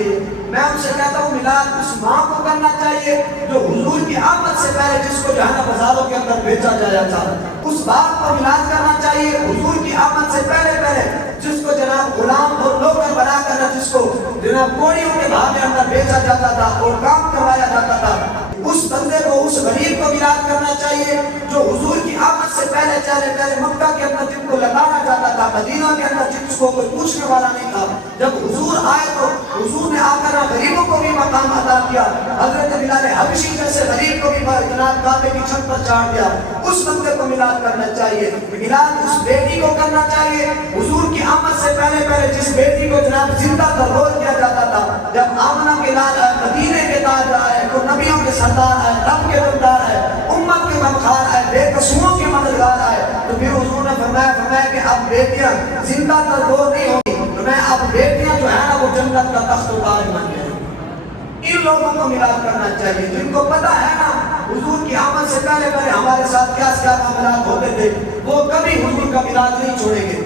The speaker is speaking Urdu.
چاہیے۔ میں ان سے کہتا ہوں میلاد اس ماں کو کرنا چاہیے جو حضور کی آمد سے پہلے جس کو جو ہے نا بازاروں کے اندر بیچا جایا تھا، اس باپ کو میلاد کرنا چاہیے حضور کی آمد سے پہلے پہلے جس کو جناب غلام اور نوکر بنا کر جس کو جناب کوڑیوں کے بھاؤ کے اندر بیچا جاتا تھا اور کام کروایا جاتا تھا، اس بندے کو اس غریب کو میلاد کرنا چاہیے جو حضور کی آمد سے پہلے پہلے مکہ کے اندر جن کو لگانا جاتا تھا، مدینہ کے اندر جس کو کوئی پوچھنے والا نہیں تھا، جب حضور آئے تو حضور نے آ کر غریبوں کو بھی مقام عطا کیا، حضرت بلال حبشی جیسے غریب کو بھی جناب کعبے کی چھت پر چڑھا دیا، اس بندے کو میلاد کرنا چاہیے۔ میلاد اس بیٹی کو کرنا چاہیے حضور کی آمد سے پہلے پہلے جس بیٹی کو جناب زندہ ترور کیا جاتا تھا، جب آمنہ کے لال آئے، مدینے کے تاجدار ہے، تو نبیوں کے سردار ہے، رب کے دلدار ہے، امت کے غمخوار ہے، بے قصوروں کے مددگار ہے، تو پھر حضور نے فرمایا کہ اب بیٹیاں زندہ ترور نہیں ہوگی، تو میں اب بیٹیاں جو ہے نا وہ جنت کا تخت و تاج بن گئے۔ ان لوگوں کو میلاد کرنا چاہیے جن کو پتہ ہے نا حضور کی آمد سے پہلے پہلے ہمارے ساتھ کیا معاملات ہوتے تھے، وہ کبھی حضور کا میلاد نہیں چھوڑیں گے۔